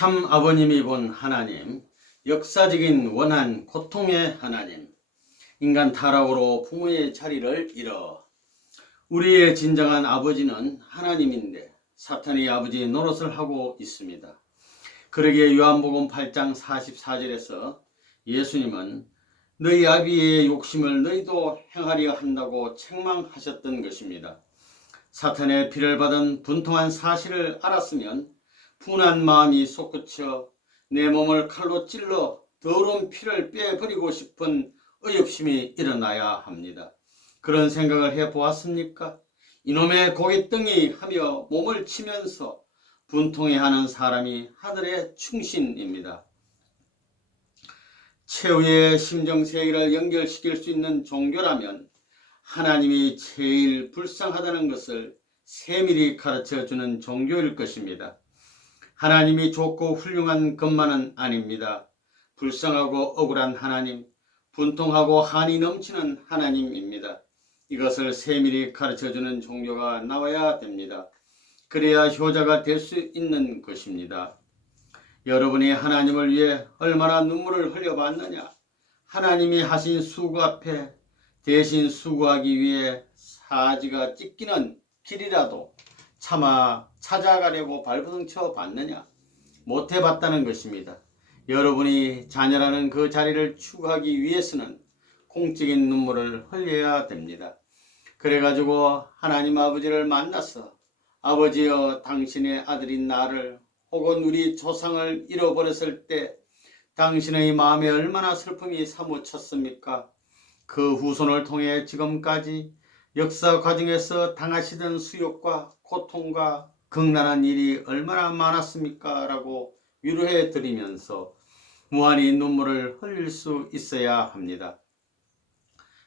참 아버님이 본 하나님, 역사적인 원한 고통의 하나님, 인간 타락으로 부모의 자리를 잃어 우리의 진정한 아버지는 하나님인데 사탄이 아버지 노릇을 하고 있습니다. 그러기에 요한복음 8장 44절에서 예수님은 너희 아비의 욕심을 너희도 행하려 한다고 책망하셨던 것입니다. 사탄의 피를 받은 분통한 사실을 알았으면 분한 마음이 솟구쳐 내 몸을 칼로 찔러 더러운 피를 빼버리고 싶은 의욕심이 일어나야 합니다. 그런 생각을 해보았습니까? 이놈의 고깃덩이 하며 몸을 치면서 분통해하는 사람이 하늘의 충신입니다. 최후의 심정세계를 연결시킬 수 있는 종교라면 하나님이 제일 불쌍하다는 것을 세밀히 가르쳐주는 종교일 것입니다. 하나님이 좋고 훌륭한 것만은 아닙니다. 불쌍하고 억울한 하나님, 분통하고 한이 넘치는 하나님입니다. 이것을 세밀히 가르쳐주는 종교가 나와야 됩니다. 그래야 효자가 될 수 있는 것입니다. 여러분이 하나님을 위해 얼마나 눈물을 흘려봤느냐? 하나님이 하신 수고 앞에 대신 수고하기 위해 사지가 찢기는 길이라도 차마 찾아가려고 발버둥쳐 봤느냐? 못해봤다는 것입니다. 여러분이 자녀라는 그 자리를 추구하기 위해서는 공적인 눈물을 흘려야 됩니다. 그래가지고 하나님 아버지를 만나서 아버지여 당신의 아들인 나를 혹은 우리 조상을 잃어버렸을 때 당신의 마음에 얼마나 슬픔이 사무쳤습니까? 그 후손을 통해 지금까지 역사 과정에서 당하시던 수욕과 고통과 극난한 일이 얼마나 많았습니까? 라고 위로해 드리면서 무한히 눈물을 흘릴 수 있어야 합니다.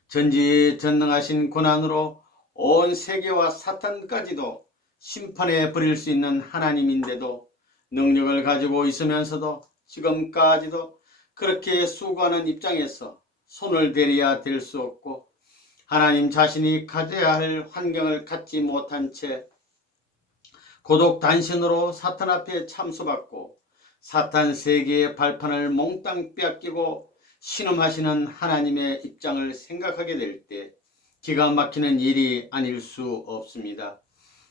전지전능하신 고난으로 온 세계와 사탄까지도 심판해 버릴 수 있는 하나님인데도 능력을 가지고 있으면서도 지금까지도 그렇게 수고하는 입장에서 손을 대려야 될 수 없고 하나님 자신이 가져야 할 환경을 갖지 못한 채 고독 단신으로 사탄 앞에 참수받고 사탄 세계의 발판을 몽땅 빼앗기고 신음하시는 하나님의 입장을 생각하게 될 때 기가 막히는 일이 아닐 수 없습니다.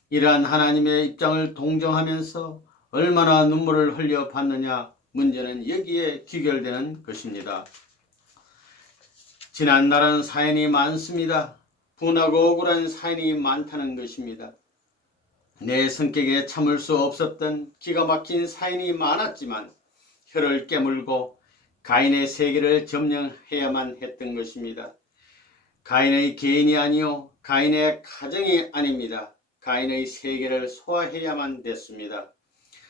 이러한 하나님의 입장을 동정하면서 얼마나 눈물을 흘려 봤느냐, 문제는 여기에 귀결되는 것입니다. 지난날은 사연이 많습니다. 분하고 억울한 사연이 많다는 것입니다. 내 성격에 참을 수 없었던 기가 막힌 사연이 많았지만 혀를 깨물고 가인의 세계를 점령해야만 했던 것입니다. 가인의 개인이 아니요 가인의 가정이 아닙니다. 가인의 세계를 소화해야만 됐습니다.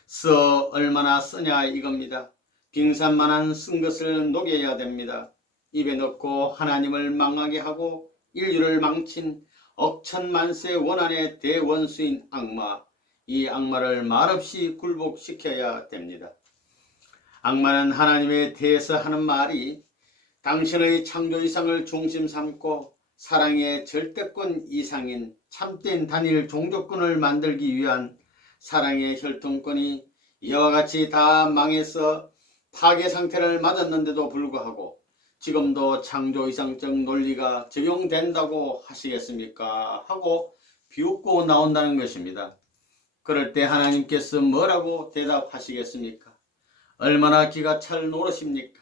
써 얼마나 쓰냐 이겁니다. 빙산만한 쓴 것을 녹여야 됩니다. 입에 넣고 하나님을 망하게 하고 인류를 망친 억천만세 원한의 대원수인 악마, 이 악마를 말없이 굴복시켜야 됩니다. 악마는 하나님에 대해서 하는 말이 당신의 창조 이상을 중심 삼고 사랑의 절대권 이상인 참된 단일 종교권을 만들기 위한 사랑의 혈통권이 이와 같이 다 망해서 파괴 상태를 맞았는데도 불구하고 지금도 창조 이상적 논리가 적용된다고 하시겠습니까? 하고 비웃고 나온다는 것입니다. 그럴 때 하나님께서 뭐라고 대답하시겠습니까? 얼마나 기가 찰 노릇입니까?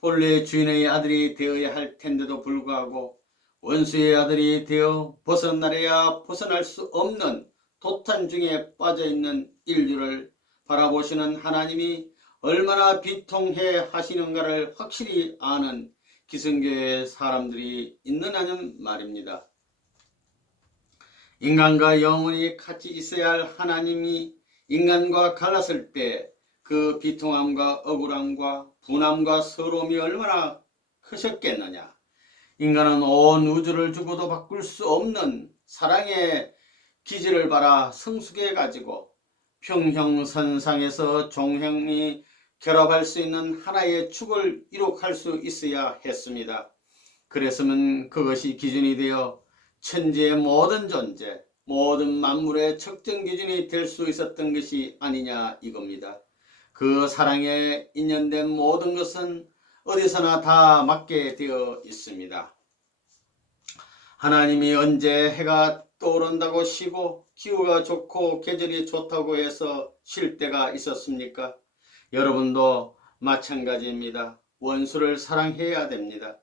본래 주인의 아들이 되어야 할 텐데도 불구하고 원수의 아들이 되어 벗어나려야 벗어날 수 없는 도탄 중에 빠져있는 인류를 바라보시는 하나님이 얼마나 비통해 하시는가를 확실히 아는 기성교의 사람들이 있느냐는 말입니다. 인간과 영원히 같이 있어야 할 하나님이 인간과 갈랐을 때 그 비통함과 억울함과 분함과 서러움이 얼마나 크셨겠느냐. 인간은 온 우주를 주고도 바꿀 수 없는 사랑의 기질을 바라 성숙해 가지고 평형선상에서 종형이 결합할 수 있는 하나의 축을 이룩할 수 있어야 했습니다. 그랬으면 그것이 기준이 되어 천지의 모든 존재, 모든 만물의 측정 기준이 될 수 있었던 것이 아니냐 이겁니다. 그 사랑에 인연된 모든 것은 어디서나 다 맞게 되어 있습니다. 하나님이 언제 해가 떠오른다고 쉬고 기후가 좋고 계절이 좋다고 해서 쉴 때가 있었습니까? 여러분도 마찬가지입니다. 원수를 사랑해야 됩니다.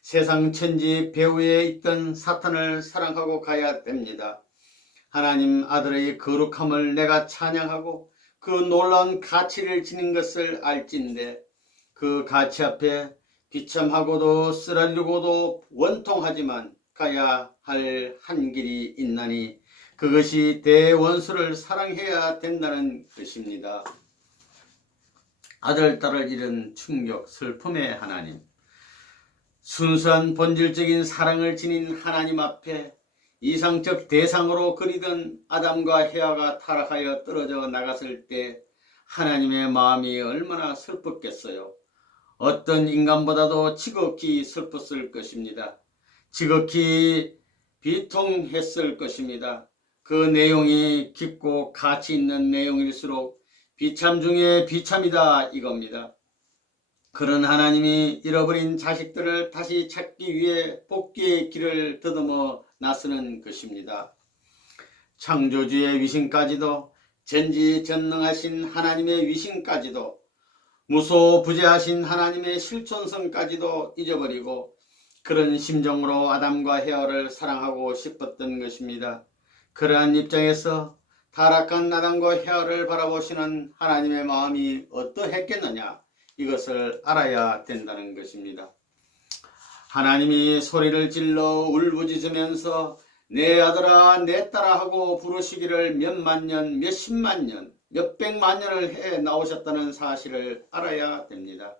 세상 천지 배후에 있던 사탄을 사랑하고 가야 됩니다. 하나님 아들의 거룩함을 내가 찬양하고 그 놀라운 가치를 지닌 것을 알진대 그 가치 앞에 비참하고도 쓰라리고도 원통하지만 가야 할 한 길이 있나니 그것이 대원수를 사랑해야 된다는 것입니다. 아들, 딸을 잃은 충격, 슬픔의 하나님, 순수한 본질적인 사랑을 지닌 하나님 앞에 이상적 대상으로 그리던 아담과 헤아가 타락하여 떨어져 나갔을 때 하나님의 마음이 얼마나 슬펐겠어요. 어떤 인간보다도 지극히 슬펐을 것입니다. 지극히 비통했을 것입니다. 그 내용이 깊고 가치 있는 내용일수록 비참 중에 비참이다 이겁니다. 그런 하나님이 잃어버린 자식들을 다시 찾기 위해 복귀의 길을 더듬어 나서는 것입니다. 창조주의 위신까지도 전지전능하신 하나님의 위신까지도 무소부재하신 하나님의 실존성까지도 잊어버리고 그런 심정으로 아담과 헤아를 사랑하고 싶었던 것입니다. 그러한 입장에서 타락한 아담과 헤아를 바라보시는 하나님의 마음이 어떠했겠느냐 이것을 알아야 된다는 것입니다. 하나님이 소리를 질러 울부짖으면서 내 아들아 내 딸아 하고 부르시기를 몇만 년 몇십만 년 몇백만 년을 해 나오셨다는 사실을 알아야 됩니다.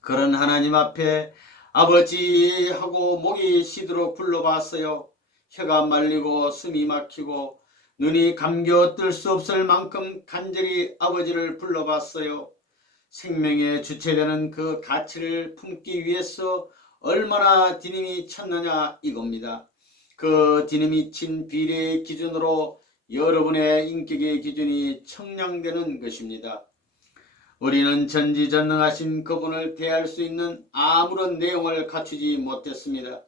그런 하나님 앞에 아버지 하고 목이 쉬도록 불러봤어요. 혀가 말리고 숨이 막히고 눈이 감겨 뜰 수 없을 만큼 간절히 아버지를 불러봤어요. 생명의 주체되는 그 가치를 품기 위해서 얼마나 디님이 쳤느냐 이겁니다. 그 디님이 친 비례의 기준으로 여러분의 인격의 기준이 청량되는 것입니다. 우리는 전지전능하신 그분을 대할 수 있는 아무런 내용을 갖추지 못했습니다.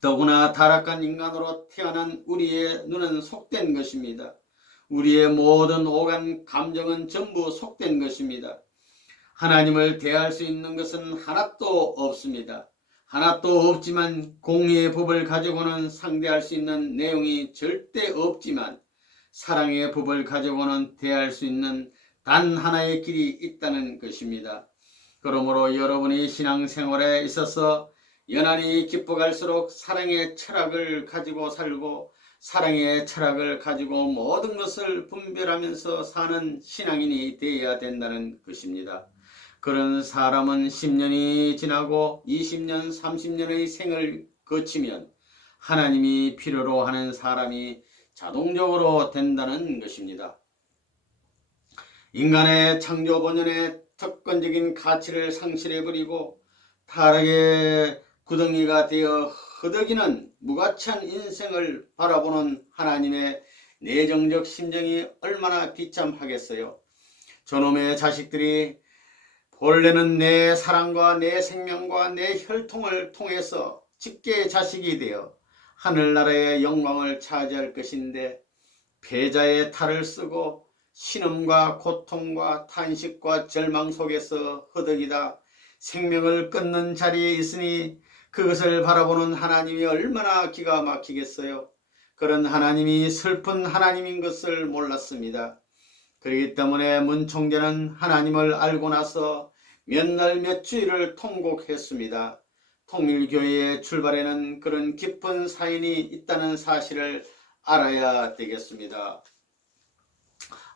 더구나 타락한 인간으로 태어난 우리의 눈은 속된 것입니다. 우리의 모든 오간 감정은 전부 속된 것입니다. 하나님을 대할 수 있는 것은 하나도 없습니다. 하나도 없지만 공의의 법을 가지고는 상대할 수 있는 내용이 절대 없지만 사랑의 법을 가지고는 대할 수 있는 단 하나의 길이 있다는 것입니다. 그러므로 여러분이 신앙생활에 있어서 연한이 깊어갈수록 사랑의 철학을 가지고 살고 사랑의 철학을 가지고 모든 것을 분별하면서 사는 신앙인이 되어야 된다는 것입니다. 그런 사람은 10년이 지나고 20년, 30년의 생을 거치면 하나님이 필요로 하는 사람이 자동적으로 된다는 것입니다. 인간의 창조 본연의 특권적인 가치를 상실해버리고 타락의 구덩이가 되어 허덕이는 무가치한 인생을 바라보는 하나님의 내정적 심정이 얼마나 비참하겠어요. 저놈의 자식들이 본래는 내 사랑과 내 생명과 내 혈통을 통해서 직계 자식이 되어 하늘나라의 영광을 차지할 것인데 패자의 탈을 쓰고 신음과 고통과 탄식과 절망 속에서 허덕이다 생명을 끊는 자리에 있으니 그것을 바라보는 하나님이 얼마나 기가 막히겠어요. 그런 하나님이 슬픈 하나님인 것을 몰랐습니다. 그렇기 때문에 문총재는 하나님을 알고 나서 몇 날 몇 주일을 통곡했습니다. 통일교회의 출발에는 그런 깊은 사연이 있다는 사실을 알아야 되겠습니다.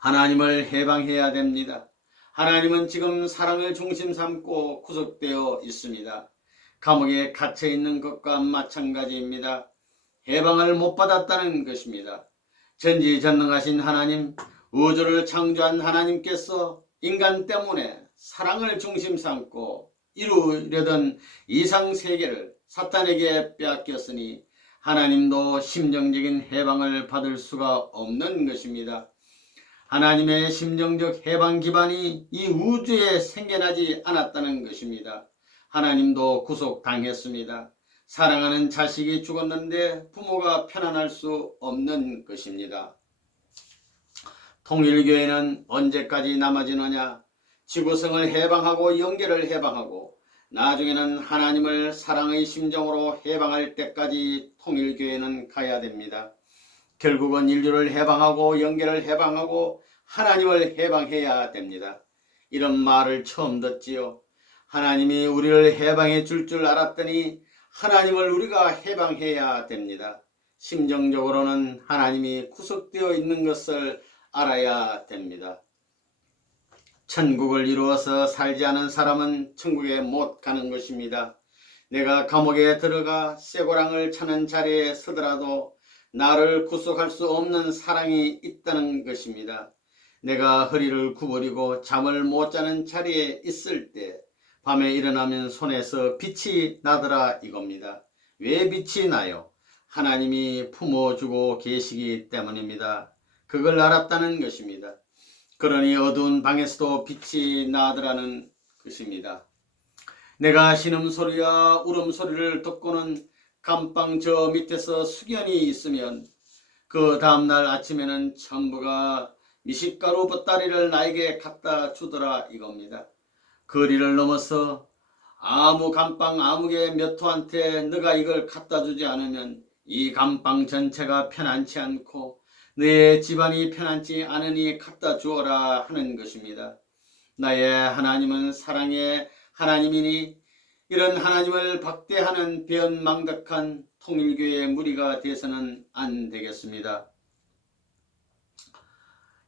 하나님을 해방해야 됩니다. 하나님은 지금 사랑을 중심 삼고 구속되어 있습니다. 감옥에 갇혀 있는 것과 마찬가지입니다. 해방을 못 받았다는 것입니다. 전지전능하신 하나님, 우주를 창조한 하나님께서 인간 때문에 사랑을 중심 삼고 이루려던 이상세계를 사탄에게 빼앗겼으니 하나님도 심정적인 해방을 받을 수가 없는 것입니다. 하나님의 심정적 해방 기반이 이 우주에 생겨나지 않았다는 것입니다. 하나님도 구속당했습니다. 사랑하는 자식이 죽었는데 부모가 편안할 수 없는 것입니다. 통일교회는 언제까지 남아지느냐? 지구성을 해방하고 영계를 해방하고 나중에는 하나님을 사랑의 심정으로 해방할 때까지 통일교회는 가야 됩니다. 결국은 인류를 해방하고 영계를 해방하고 하나님을 해방해야 됩니다. 이런 말을 처음 듣지요. 하나님이 우리를 해방해 줄 알았더니 하나님을 우리가 해방해야 됩니다. 심정적으로는 하나님이 구속되어 있는 것을 알아야 됩니다. 천국을 이루어서 살지 않은 사람은 천국에 못 가는 것입니다. 내가 감옥에 들어가 쇠고랑을 차는 자리에 서더라도 나를 구속할 수 없는 사랑이 있다는 것입니다. 내가 허리를 구부리고 잠을 못 자는 자리에 있을 때 밤에 일어나면 손에서 빛이 나더라 이겁니다. 왜 빛이 나요? 하나님이 품어주고 계시기 때문입니다. 그걸 알았다는 것입니다. 그러니 어두운 방에서도 빛이 나더라는 것입니다. 내가 신음소리와 울음소리를 듣고는 감방 저 밑에서 숙연히 있으면 그 다음날 아침에는 전부가 미숫가루 보따리를 나에게 갖다 주더라 이겁니다. 거리를 넘어서 아무 감방 아무개 몇 호한테 너가 이걸 갖다 주지 않으면 이 감방 전체가 편안치 않고 내 집안이 편안치 않으니 갖다 주어라 하는 것입니다. 나의 하나님은 사랑의 하나님이니 이런 하나님을 박대하는 배은망덕한 통일교회의 무리가 돼서는 안 되겠습니다.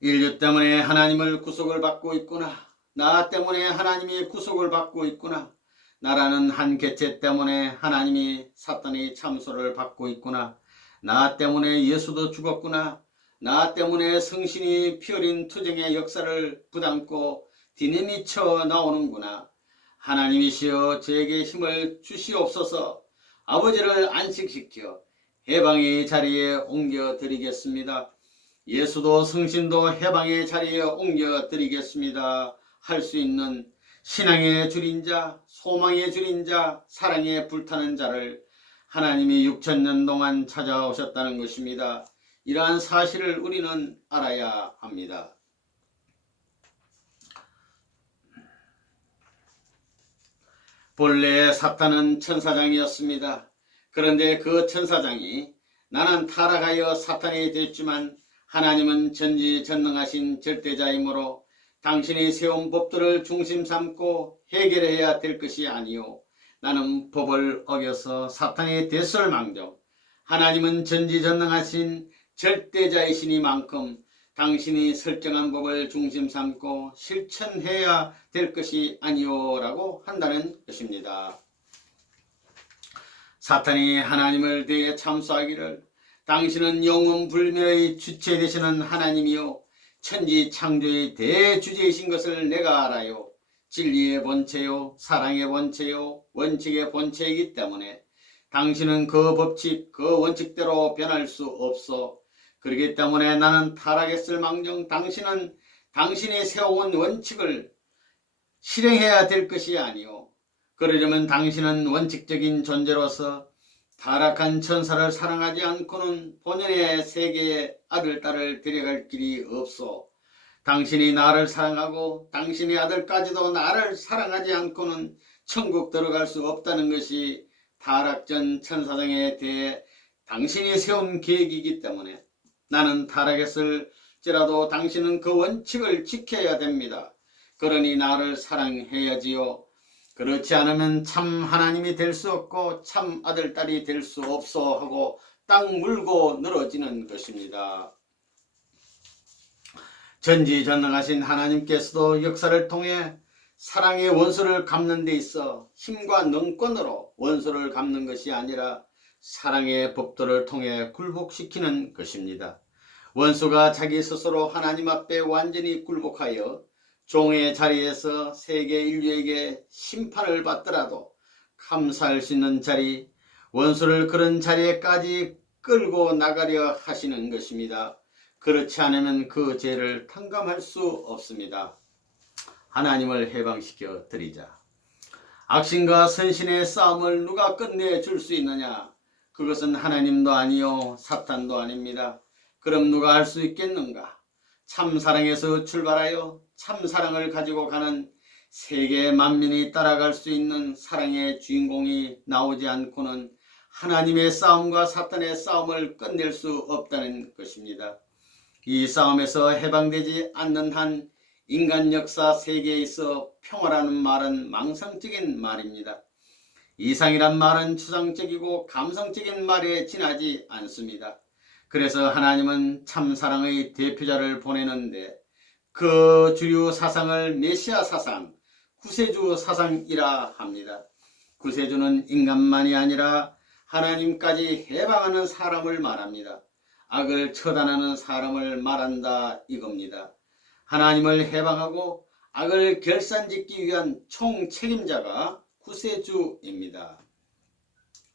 인류 때문에 하나님을 구속을 받고 있구나. 나 때문에 하나님이 구속을 받고 있구나. 나라는 한 개체 때문에 하나님이 사탄의 참소를 받고 있구나. 나 때문에 예수도 죽었구나. 나 때문에 성신이 피 흘린 투쟁의 역사를 부담고 디내미쳐 나오는구나. 하나님이시여 저에게 힘을 주시옵소서. 아버지를 안식시켜 해방의 자리에 옮겨드리겠습니다. 예수도 성신도 해방의 자리에 옮겨드리겠습니다. 할 수 있는 신앙의 줄인 자, 소망의 줄인 자, 사랑에 불타는 자를 하나님이 6천년 동안 찾아오셨다는 것입니다. 이러한 사실을 우리는 알아야 합니다. 본래 사탄은 천사장이었습니다. 그런데 그 천사장이 나는 타락하여 사탄이 됐지만 하나님은 전지전능하신 절대자이므로 당신이 세운 법들을 중심 삼고 해결해야 될 것이 아니요 나는 법을 어겨서 사탄이 됐을 망정 하나님은 전지전능하신 절대자이시니만큼 당신이 설정한 법을 중심 삼고 실천해야 될 것이 아니오라고 한다는 것입니다. 사탄이 하나님을 대해 참소하기를 당신은 영원불멸의 주체 되시는 하나님이요 천지 창조의 대주제이신 것을 내가 알아요. 진리의 본체요 사랑의 본체요 원칙의 본체이기 때문에 당신은 그 법칙 그 원칙대로 변할 수 없어. 그렇기 때문에 나는 타락했을 망정 당신은 당신이 세워온 원칙을 실행해야 될 것이 아니오. 그러려면 당신은 원칙적인 존재로서 타락한 천사를 사랑하지 않고는 본연의 세계에 아들, 딸을 데려갈 길이 없소. 당신이 나를 사랑하고 당신의 아들까지도 나를 사랑하지 않고는 천국 들어갈 수 없다는 것이 타락전 천사장에 대해 당신이 세운 계획이기 때문에 나는 타락했을지라도 당신은 그 원칙을 지켜야 됩니다. 그러니 나를 사랑해야지요. 그렇지 않으면 참 하나님이 될 수 없고 참 아들, 딸이 될 수 없어 하고 땅 물고 늘어지는 것입니다. 전지전능하신 하나님께서도 역사를 통해 사랑의 원수를 갚는 데 있어 힘과 능권으로 원수를 갚는 것이 아니라 사랑의 법도를 통해 굴복시키는 것입니다. 원수가 자기 스스로 하나님 앞에 완전히 굴복하여 종의 자리에서 세계 인류에게 심판을 받더라도 감사할 수 있는 자리, 원수를 그런 자리에까지 끌고 나가려 하시는 것입니다. 그렇지 않으면 그 죄를 탕감할 수 없습니다. 하나님을 해방시켜 드리자. 악신과 선신의 싸움을 누가 끝내줄 수 있느냐? 그것은 하나님도 아니요 사탄도 아닙니다. 그럼 누가 할 수 있겠는가? 참사랑에서 출발하여 참사랑을 가지고 가는 세계 만민이 따라갈 수 있는 사랑의 주인공이 나오지 않고는 하나님의 싸움과 사탄의 싸움을 끝낼 수 없다는 것입니다. 이 싸움에서 해방되지 않는 한 인간 역사 세계에 있어 평화라는 말은 망상적인 말입니다. 이상이란 말은 추상적이고 감성적인 말에 지나지 않습니다. 그래서 하나님은 참사랑의 대표자를 보내는데 그 주류 사상을 메시아 사상, 구세주 사상이라 합니다. 구세주는 인간만이 아니라 하나님까지 해방하는 사람을 말합니다. 악을 처단하는 사람을 말한다 이겁니다. 하나님을 해방하고 악을 결산짓기 위한 총책임자가 구세주입니다.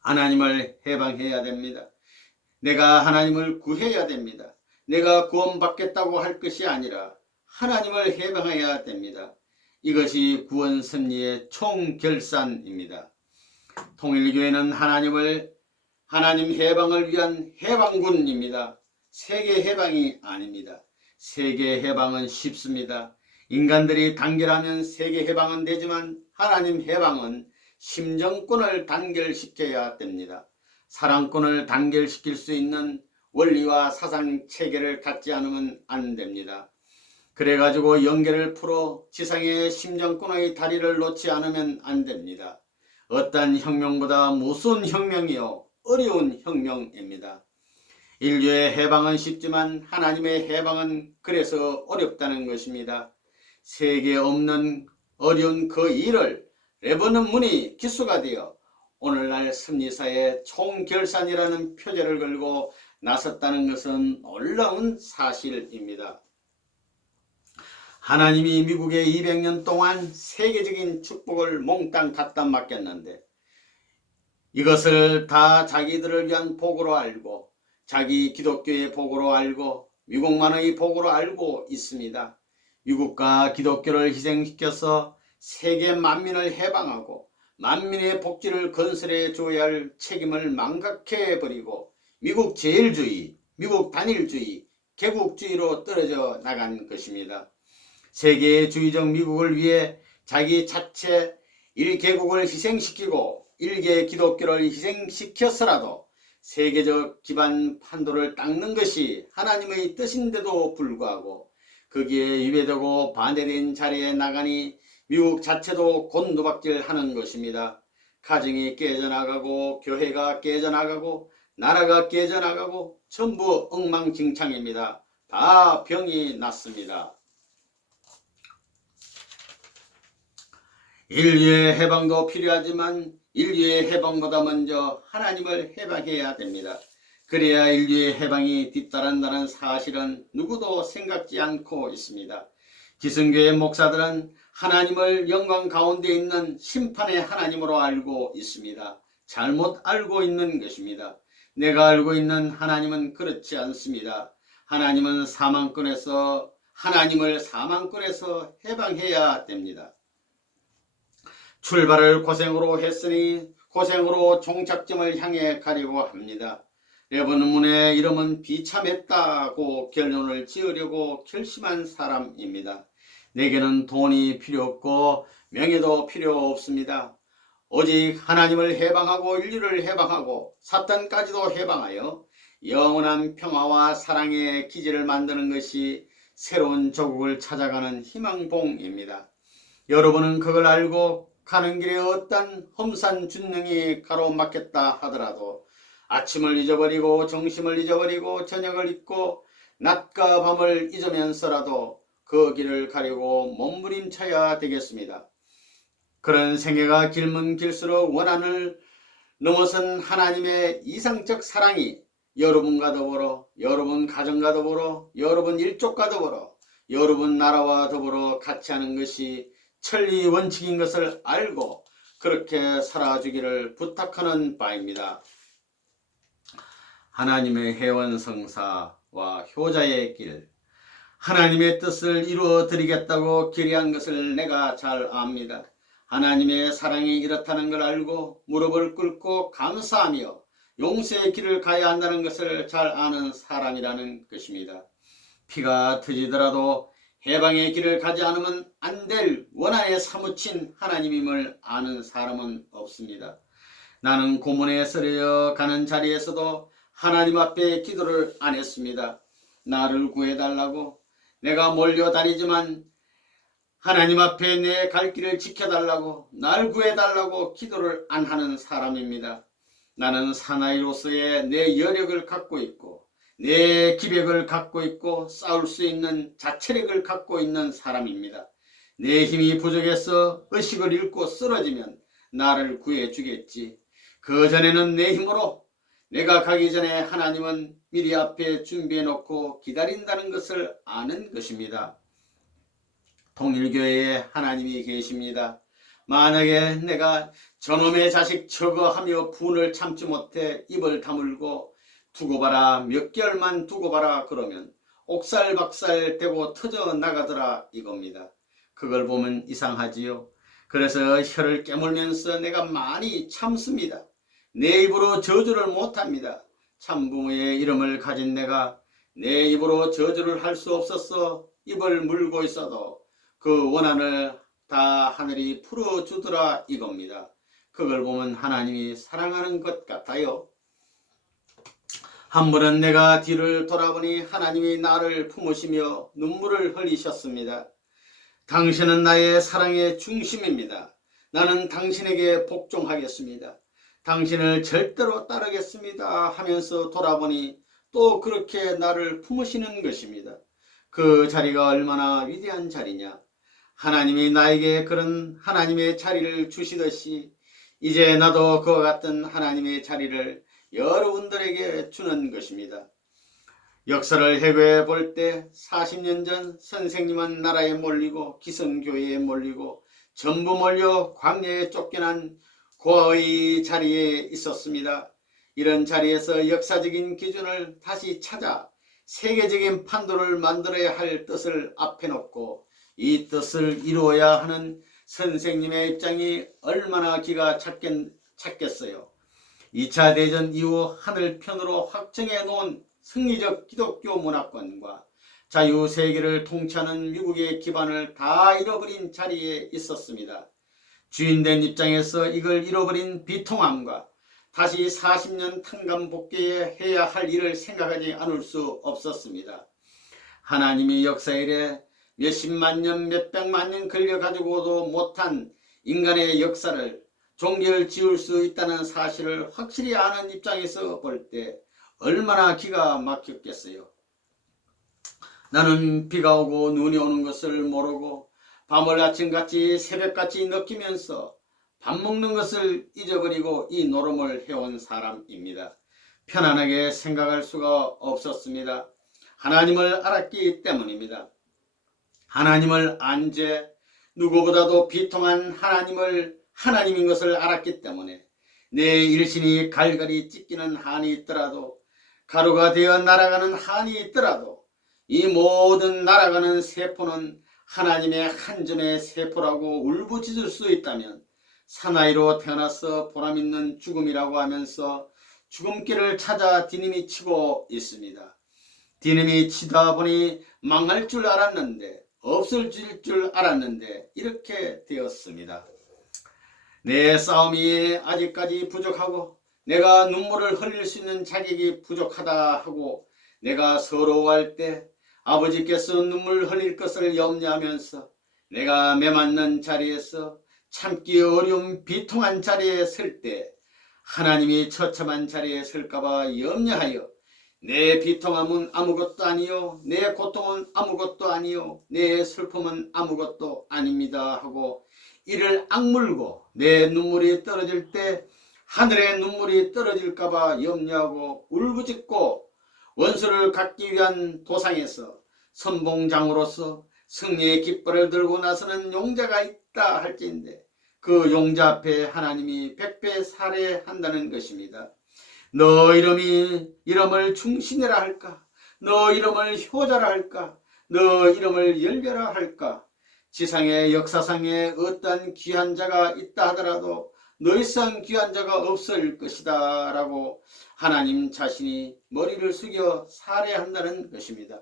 하나님을 해방해야 됩니다. 내가 하나님을 구해야 됩니다. 내가 구원받겠다고 할 것이 아니라 하나님을 해방해야 됩니다. 이것이 구원 섭리의 총결산입니다. 통일교회는 하나님 해방을 위한 해방군입니다. 세계 해방이 아닙니다. 세계 해방은 쉽습니다. 인간들이 단결하면 세계 해방은 되지만 하나님 해방은 심정권을 단결시켜야 됩니다. 사랑권을 단결시킬 수 있는 원리와 사상 체계를 갖지 않으면 안 됩니다. 그래가지고 연계를 풀어 지상의 심정권의 다리를 놓지 않으면 안 됩니다. 어떤 혁명보다 무서운 혁명이요 어려운 혁명입니다. 인류의 해방은 쉽지만 하나님의 해방은 그래서 어렵다는 것입니다. 세계에 없는 어려운 그 일을 레버넌 문이 기수가 되어 오늘날 섭리사의 총결산이라는 표제를 걸고 나섰다는 것은 놀라운 사실입니다. 하나님이 미국에 200년 동안 세계적인 축복을 몽땅 갖다 맡겼는데 이것을 다 자기들을 위한 복으로 알고 자기 기독교의 복으로 알고 미국만의 복으로 알고 있습니다. 미국과 기독교를 희생시켜서 세계 만민을 해방하고 만민의 복지를 건설해 줘야 할 책임을 망각해버리고 미국 제일주의, 미국 단일주의, 개국주의로 떨어져 나간 것입니다. 세계주의적 미국을 위해 자기 자체 1개국을 희생시키고 1개 기독교를 희생시켜서라도 세계적 기반 판도를 닦는 것이 하나님의 뜻인데도 불구하고 거기에 위배되고 반대된 자리에 나가니 미국 자체도 곤두박질하는 것입니다. 가정이 깨져나가고 교회가 깨져나가고 나라가 깨져나가고 전부 엉망진창입니다. 다 병이 났습니다. 인류의 해방도 필요하지만 인류의 해방보다 먼저 하나님을 해방해야 됩니다. 그래야 인류의 해방이 뒤따른다는 사실은 누구도 생각지 않고 있습니다. 기성교회 목사들은 하나님을 영광 가운데 있는 심판의 하나님으로 알고 있습니다. 잘못 알고 있는 것입니다. 내가 알고 있는 하나님은 그렇지 않습니다. 하나님을 사망권에서 해방해야 됩니다. 출발을 고생으로 했으니 고생으로 종착점을 향해 가려고 합니다. 레버논문의 이름은 비참했다고 결론을 지으려고 결심한 사람입니다. 내게는 돈이 필요 없고 명예도 필요 없습니다. 오직 하나님을 해방하고 인류를 해방하고 사탄까지도 해방하여 영원한 평화와 사랑의 기지를 만드는 것이 새로운 조국을 찾아가는 희망봉입니다. 여러분은 그걸 알고 가는 길에 어떤 험산 준능이 가로막혔다 하더라도 아침을 잊어버리고 정심을 잊어버리고 저녁을 잊고 낮과 밤을 잊으면서라도 그 길을 가려고 몸부림쳐야 되겠습니다. 그런 생애가 길면 길수록 원한을 넘어선 하나님의 이상적 사랑이 여러분과 더불어 여러분 가정과 더불어 여러분 일족과 더불어 여러분 나라와 더불어 같이 하는 것이 천리 원칙인 것을 알고 그렇게 살아주기를 부탁하는 바입니다. 하나님의 회원성사 길과 효자의 길, 하나님의 뜻을 이루어 드리겠다고 결의한 것을 내가 잘 압니다. 하나님의 사랑이 이렇다는 걸 알고 무릎을 꿇고 감사하며 용서의 길을 가야 한다는 것을 잘 아는 사람이라는 것입니다. 피가 터지더라도 해방의 길을 가지 않으면 안 될 원한에 사무친 하나님임을 아는 사람은 없습니다. 나는 고문에 쓰려 가는 자리에서도 하나님 앞에 기도를 안 했습니다. 나를 구해달라고. 내가 몰려다니지만 하나님 앞에 내 갈 길을 지켜달라고, 날 구해달라고 기도를 안 하는 사람입니다. 나는 사나이로서의 내 여력을 갖고 있고 내 기백을 갖고 있고 싸울 수 있는 자체력을 갖고 있는 사람입니다. 내 힘이 부족해서 의식을 잃고 쓰러지면 나를 구해주겠지. 그 전에는 내 힘으로, 내가 가기 전에 하나님은 미리 앞에 준비해놓고 기다린다는 것을 아는 것입니다. 통일교회에 하나님이 계십니다. 만약에 내가 저놈의 자식 저거 하며 분을 참지 못해 입을 다물고 두고 봐라, 몇 개월만 두고 봐라 그러면 옥살박살 되고 터져 나가더라 이겁니다. 그걸 보면 이상하지요. 그래서 혀를 깨물면서 내가 많이 참습니다. 내 입으로 저주를 못합니다. 참부모의 이름을 가진 내가 내 입으로 저주를 할 수 없어서 입을 물고 있어도 그 원한을 다 하늘이 풀어주더라 이겁니다. 그걸 보면 하나님이 사랑하는 것 같아요. 한 번은 내가 뒤를 돌아보니 하나님이 나를 품으시며 눈물을 흘리셨습니다. 당신은 나의 사랑의 중심입니다. 나는 당신에게 복종하겠습니다. 당신을 절대로 따르겠습니다 하면서 돌아보니 또 그렇게 나를 품으시는 것입니다. 그 자리가 얼마나 위대한 자리냐. 하나님이 나에게 그런 하나님의 자리를 주시듯이 이제 나도 그와 같은 하나님의 자리를 여러분들에게 주는 것입니다. 역사를 해고해 볼 때 40년 전 선생님은 나라에 몰리고 기성교회에 몰리고 전부 몰려 광야에 쫓겨난 고아의 자리에 있었습니다. 이런 자리에서 역사적인 기준을 다시 찾아 세계적인 판도를 만들어야 할 뜻을 앞에 놓고 이 뜻을 이루어야 하는 선생님의 입장이 얼마나 기가 찼겠어요. 2차 대전 이후 하늘편으로 확정해 놓은 승리적 기독교 문화권과 자유세계를 통치하는 미국의 기반을 다 잃어버린 자리에 있었습니다. 주인된 입장에서 이걸 잃어버린 비통함과 다시 40년 탕감 복귀해야 할 일을 생각하지 않을 수 없었습니다. 하나님이 역사 이래 몇십만 년, 몇백만 년 걸려가지고도 못한 인간의 역사를 종결 지을 수 있다는 사실을 확실히 아는 입장에서 볼 때 얼마나 기가 막혔겠어요. 나는 비가 오고 눈이 오는 것을 모르고 밤을 아침같이 새벽같이 느끼면서 밥 먹는 것을 잊어버리고 이 노름을 해온 사람입니다. 편안하게 생각할 수가 없었습니다. 하나님을 알았기 때문입니다. 하나님을 안 죄, 누구보다도 비통한 하나님인 것을 알았기 때문에 내 일신이 갈갈이 찢기는 한이 있더라도, 가루가 되어 날아가는 한이 있더라도 이 모든 날아가는 세포는 하나님의 한 점의 세포라고 울부짖을 수 있다면 사나이로 태어나서 보람있는 죽음이라고 하면서 죽음길을 찾아 디님이 치고 있습니다. 디님이 치다 보니 망할 줄 알았는데, 없어질 줄 알았는데 이렇게 되었습니다. 내 싸움이 아직까지 부족하고 내가 눈물을 흘릴 수 있는 자격이 부족하다 하고 내가 서러워할 때 아버지께서 눈물 흘릴 것을 염려하면서 내가 매맞는 자리에서 참기 어려운 비통한 자리에 설 때 하나님이 처참한 자리에 설까봐 염려하여 내 비통함은 아무것도 아니요, 내 고통은 아무것도 아니요, 내 슬픔은 아무것도 아닙니다 하고 이를 악물고 내 눈물이 떨어질 때 하늘의 눈물이 떨어질까봐 염려하고 울부짖고 원수를 갚기 위한 도상에서 선봉장으로서 승리의 깃발을 들고 나서는 용자가 있다 할지인데 그 용자 앞에 하나님이 백배 살해한다는 것입니다. 너 이름을 충신이라 할까? 너 이름을 효자라 할까? 너 이름을 열려라 할까? 지상의 역사상에 어떤 귀한 자가 있다 하더라도 너 이상 귀한 자가 없을 것이다 라고 하나님 자신이 머리를 숙여 살해한다는 것입니다.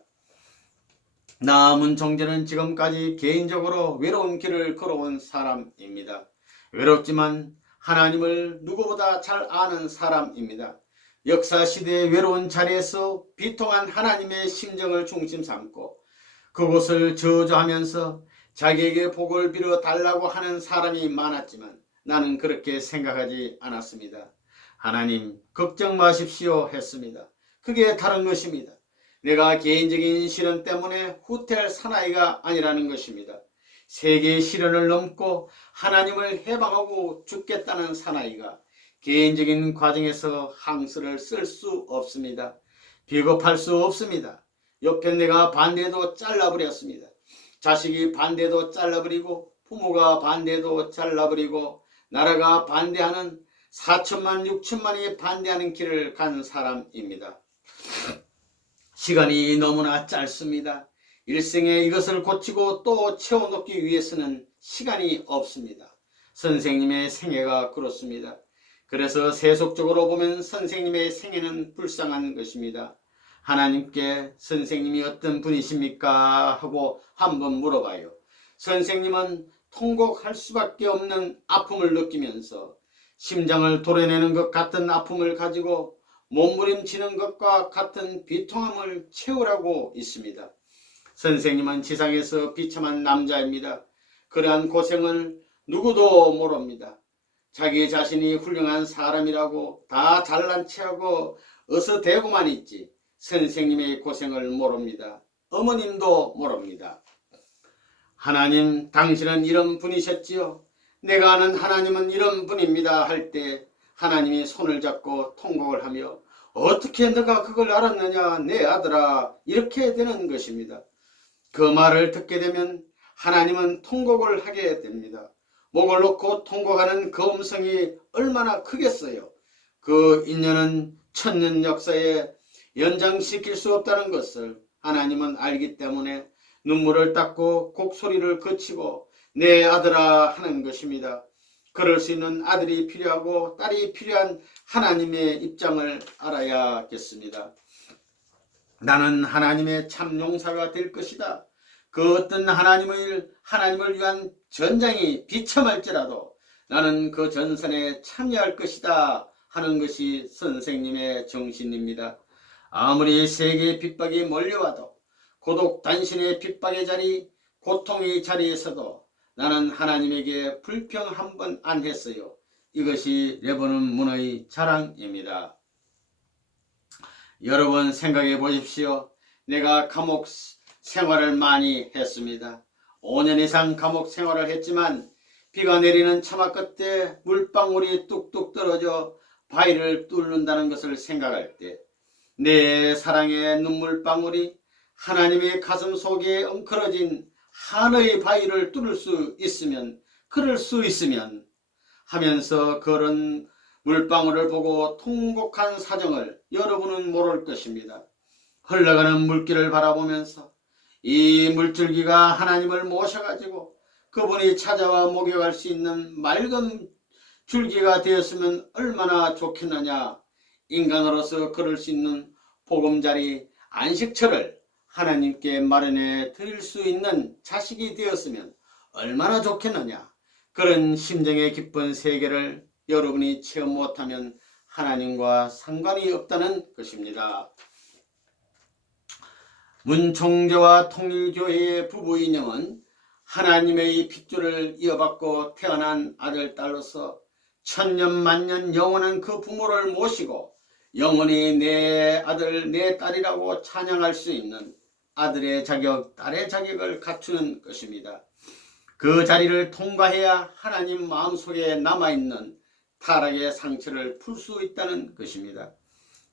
남은 정제는 지금까지 개인적으로 외로운 길을 걸어온 사람입니다. 외롭지만 하나님을 누구보다 잘 아는 사람입니다. 역사시대의 외로운 자리에서 비통한 하나님의 심정을 중심 삼고 그곳을 저주하면서 자기에게 복을 빌어 달라고 하는 사람이 많았지만 나는 그렇게 생각하지 않았습니다. 하나님 걱정 마십시오 했습니다. 그게 다른 것입니다. 내가 개인적인 시련 때문에 후퇴할 사나이가 아니라는 것입니다. 세계의 시련을 넘고 하나님을 해방하고 죽겠다는 사나이가 개인적인 과정에서 항서를 쓸 수 없습니다. 비겁할 수 없습니다. 옆에 내가 반대도 잘라버렸습니다. 자식이 반대도 잘라버리고 부모가 반대도 잘라버리고 나라가 반대하는 4천만 6천만이 반대하는 길을 간 사람입니다. 시간이 너무나 짧습니다. 일생에 이것을 고치고 또 채워놓기 위해서는 시간이 없습니다. 선생님의 생애가 그렇습니다. 그래서 세속적으로 보면 선생님의 생애는 불쌍한 것입니다. 하나님께 선생님이 어떤 분이십니까? 하고 한번 물어봐요. 선생님은 통곡할 수밖에 없는 아픔을 느끼면서 심장을 도려내는 것 같은 아픔을 가지고 몸부림치는 것과 같은 비통함을 채우라고 있습니다. 선생님은 지상에서 비참한 남자입니다. 그러한 고생을 누구도 모릅니다. 자기 자신이 훌륭한 사람이라고 다 잘난 체하고 어서 대고만 있지 선생님의 고생을 모릅니다. 어머님도 모릅니다. 하나님 당신은 이런 분이셨지요. 내가 아는 하나님은 이런 분입니다 할 때 하나님이 손을 잡고 통곡을 하며 어떻게 너가 그걸 알았느냐 내 아들아 이렇게 되는 것입니다. 그 말을 듣게 되면 하나님은 통곡을 하게 됩니다. 목을 놓고 통곡하는 그 음성이 얼마나 크겠어요. 그 인연은 천년 역사에 연장시킬 수 없다는 것을 하나님은 알기 때문에 눈물을 닦고 곡소리를 그치고 내 아들아 하는 것입니다. 그럴 수 있는 아들이 필요하고 딸이 필요한 하나님의 입장을 알아야겠습니다. 나는 하나님의 참 용사가 될 것이다. 그 어떤 하나님을 위한 전장이 비참할지라도 나는 그 전선에 참여할 것이다 하는 것이 선생님의 정신입니다. 아무리 세계의 핍박이 몰려와도 고독 단신의 핍박의 자리, 고통의 자리에서도 나는 하나님에게 불평 한 번 안 했어요. 이것이 레버넌 문의 자랑입니다. 여러분 생각해 보십시오. 내가 감옥 생활을 많이 했습니다. 5년 이상 감옥 생활을 했지만 비가 내리는 차마 끝에 물방울이 뚝뚝 떨어져 바위를 뚫는다는 것을 생각할 때 내 사랑의 눈물방울이 하나님의 가슴 속에 엉클어진 한의 바위를 뚫을 수 있으면 그럴 수 있으면 하면서 그런 물방울을 보고 통곡한 사정을 여러분은 모를 것입니다. 흘러가는 물길을 바라보면서 이 물줄기가 하나님을 모셔가지고 그분이 찾아와 목욕할 수 있는 맑은 줄기가 되었으면 얼마나 좋겠느냐. 인간으로서 그럴 수 있는 보금자리 안식처를 하나님께 마련해 드릴 수 있는 자식이 되었으면 얼마나 좋겠느냐. 그런 심정의 기쁜 세계를 여러분이 체험 못하면 하나님과 상관이 없다는 것입니다. 문총재와 통일교회의 부부인형은 하나님의 핏줄을 이어받고 태어난 아들 딸로서 천년 만년 영원한 그 부모를 모시고 영원히 내 아들 내 딸이라고 찬양할 수 있는 아들의 자격 딸의 자격을 갖추는 것입니다. 그 자리를 통과해야 하나님 마음속에 남아있는 타락의 상처를 풀 수 있다는 것입니다.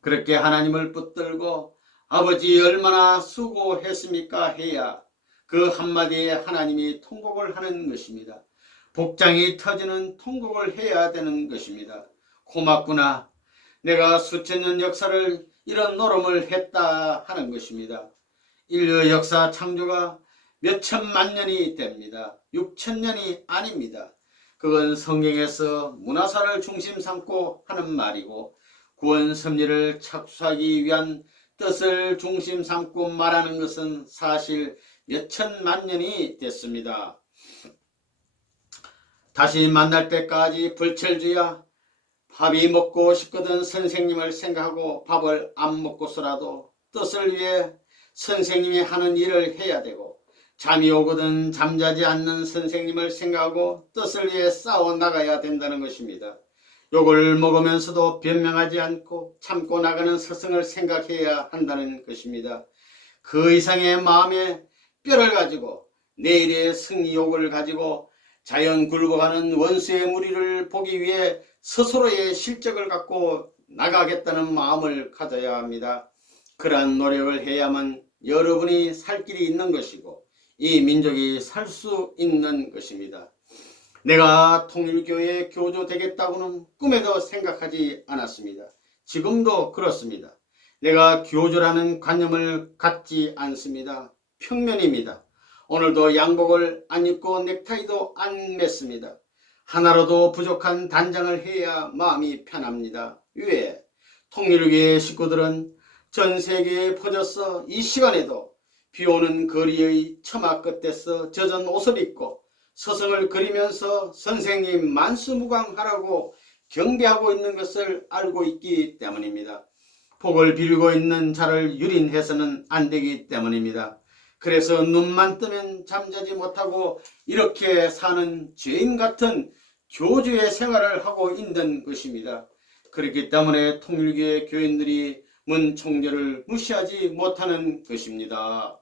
그렇게 하나님을 붙들고 아버지 얼마나 수고했습니까 해야 그 한마디에 하나님이 통곡을 하는 것입니다. 복장이 터지는 통곡을 해야 되는 것입니다. 고맙구나. 내가 수천 년 역사를 이런 노름을 했다 하는 것입니다. 인류 역사 창조가 몇 천만 년이 됩니다. 6천 년이 아닙니다. 그건 성경에서 문화사를 중심 삼고 하는 말이고 구원 섭리를 착수하기 위한 뜻을 중심 삼고 말하는 것은 사실 몇 천만 년이 됐습니다. 다시 만날 때까지 불철주야 밥이 먹고 싶거든 선생님을 생각하고 밥을 안 먹고서라도 뜻을 위해 선생님이 하는 일을 해야 되고 잠이 오거든 잠자지 않는 선생님을 생각하고 뜻을 위해 싸워 나가야 된다는 것입니다. 욕을 먹으면서도 변명하지 않고 참고 나가는 스승을 생각해야 한다는 것입니다. 그 이상의 마음의 뼈를 가지고 내일의 승리욕을 가지고 자연 굴러가는 원수의 무리를 보기 위해 스스로의 실적을 갖고 나가겠다는 마음을 가져야 합니다. 그러한 노력을 해야만 여러분이 살 길이 있는 것이고 이 민족이 살 수 있는 것입니다. 내가 통일교회 교주 되겠다고는 꿈에도 생각하지 않았습니다. 지금도 그렇습니다. 내가 교주라는 관념을 갖지 않습니다. 평면입니다. 오늘도 양복을 안 입고 넥타이도 안 맸습니다. 하나로도 부족한 단장을 해야 마음이 편합니다. 왜? 통일교회 식구들은 전 세계에 퍼져서 이 시간에도 비오는 거리의 처마 끝에서 젖은 옷을 입고 서성을 그리면서 선생님 만수무강하라고 경배하고 있는 것을 알고 있기 때문입니다. 복을 빌고 있는 자를 유린해서는 안 되기 때문입니다. 그래서 눈만 뜨면 잠자지 못하고 이렇게 사는 죄인 같은 교주의 생활을 하고 있는 것입니다. 그렇기 때문에 통일교회 교인들이 문 총절을 무시하지 못하는 것입니다.